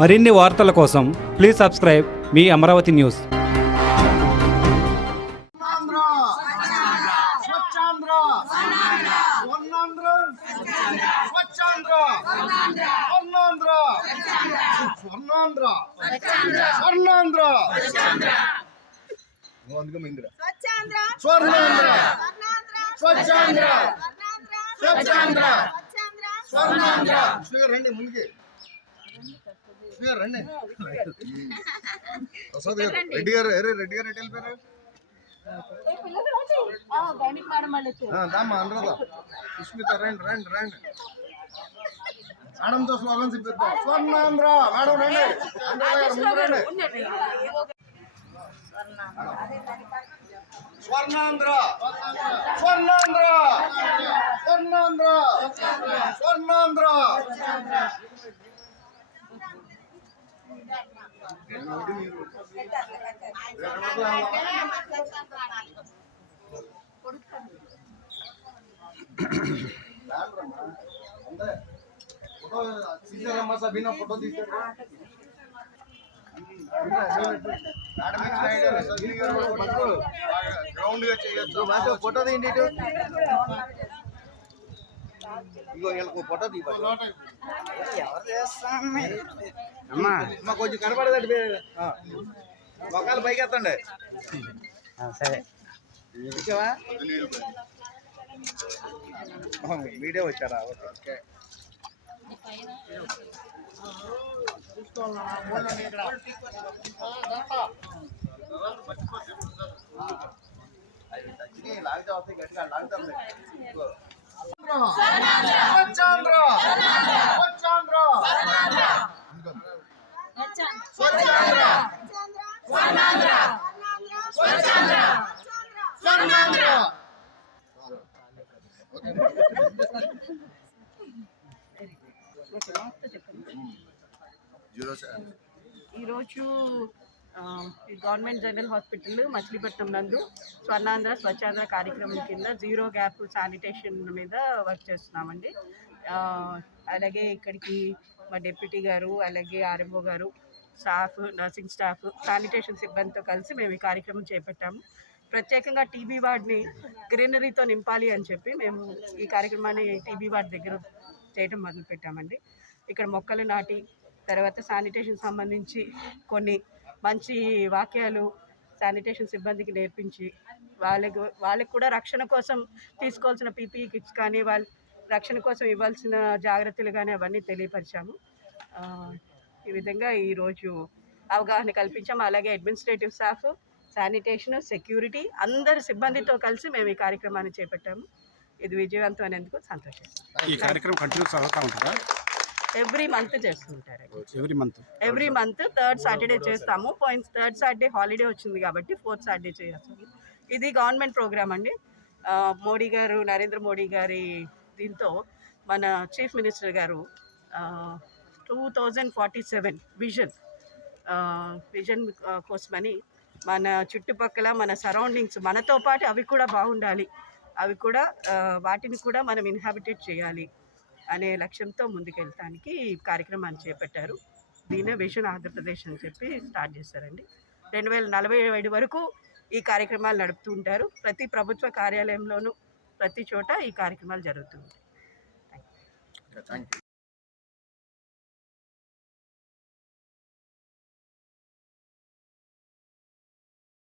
మరిన్ని వార్తల కోసం please subscribe me Amaravati news. రండి ముందుకి రండి. ప్రసాద్ గారు రెడ్డి గారు రెడ్డి గారు ఎటు వెళ్ళిపోయారు? దామ్మా అందరదా సుష్మిత రండి రండి రండి. మేడంతో స్లోగన్స్ ఇప్పిద్దాం. స్వర్ణాంధ్ర మేడం రండి. ముందు రండి. స్వర్ణాంధ్ర స్వర్ణాంధ్ర స్వర్ణాంధ్ర స్వర్ణాంధ్ర. తీసారమ్మా సబీనా ఫోటో తీసారు. గ్రౌండ్ గా చేయొచ్చు. మాకు ఫోటో తీయండి. ఇగో వీళ్ళకు ఫోటో తీయాలి. ఎవరు చేస్తామ్మా కొంచెం కనపడదండి. మొక్కలు పైకి ఎత్తండి. సరే వీడియో వచ్చారా? ఓకే. లాగితే వస్తాయి గట్టిగా లాగుతాం. ఈరోజు గవర్నమెంట్ జనరల్ హాస్పిటల్ మచిలీపట్నం నందు స్వర్ణాంధ్ర స్వచ్ఛాంధ్ర కార్యక్రమం కింద జీరో గ్యాప్ శానిటేషన్ మీద వర్క్ చేస్తున్నామండి. అలాగే ఇక్కడికి మా డిప్యూటీ గారు, అలాగే ఆర్ఎంఓ గారు, స్టాఫ్, నర్సింగ్ స్టాఫ్, శానిటేషన్ సిబ్బందితో కలిసి మేము ఈ కార్యక్రమం చేపట్టాము. ప్రత్యేకంగా టీబీ వార్డ్ని గ్రీనరీతో నింపాలి అని చెప్పి మేము ఈ కార్యక్రమాన్ని టీబీ వార్డ్ దగ్గర చేయడం మొదలుపెట్టామండి. ఇక్కడ మొక్కలు నాటి తర్వాత శానిటేషన్ సంబంధించి కొన్ని మంచి వాక్యాలు శానిటేషన్ సిబ్బందికి నేర్పించి వాళ్ళకి కూడా రక్షణ కోసం తీసుకోవాల్సిన పీపీఈ కిట్స్ కానీ వాళ్ళ రక్షణ కోసం ఇవ్వాల్సిన జాగ్రత్తలు కానీ అవన్నీ తెలియపరిచాము. ఈ విధంగా ఈరోజు అవగాహన కల్పించాము. అలాగే అడ్మినిస్ట్రేటివ్ స్టాఫ్, శానిటేషన్, సెక్యూరిటీ అందరి సిబ్బందితో కలిసి మేము ఈ కార్యక్రమాన్ని చేపట్టాము. ఇది విజయవంతం అనేందుకు సంతోషిస్తాం. ఈ కార్యక్రమం కంటిన్యూస్ అవుతా ఉంటుందా? ఎవ్రీ మంత్ చేస్తుంటారు. ఎవ్రీ మంత్ థర్డ్ సాటర్డే చేస్తాము. థర్డ్ సాటర్డే హాలిడే వచ్చింది కాబట్టి ఫోర్త్ సాటర్డే చేస్తాము. ఇది గవర్నమెంట్ ప్రోగ్రామ్ అండి. మోడీ గారు, నరేంద్ర మోడీ గారి దీంతో మన చీఫ్ మినిస్టర్ గారు 2047 విజన్ కోసమని మన చుట్టుపక్కల మన సరౌండింగ్స్ మనతో పాటు అవి కూడా బాగుండాలి, అవి కూడా వాటిని కూడా మనం ఇన్హాబిటేట్ చేయాలి అనే లక్ష్యంతో ముందుకెళ్ళటానికి ఈ కార్యక్రమాన్ని చేపట్టారు. దీనే విజన్ ఆంధ్రప్రదేశ్ అని చెప్పి స్టార్ట్ చేశారండి. 2047 వరకు ఈ కార్యక్రమాలు నడుపుతూ ఉంటారు. ప్రతి ప్రభుత్వ కార్యాలయంలోనూ ప్రతి చోట ఈ కార్యక్రమాలు జరుగుతూ ఉంటాయి.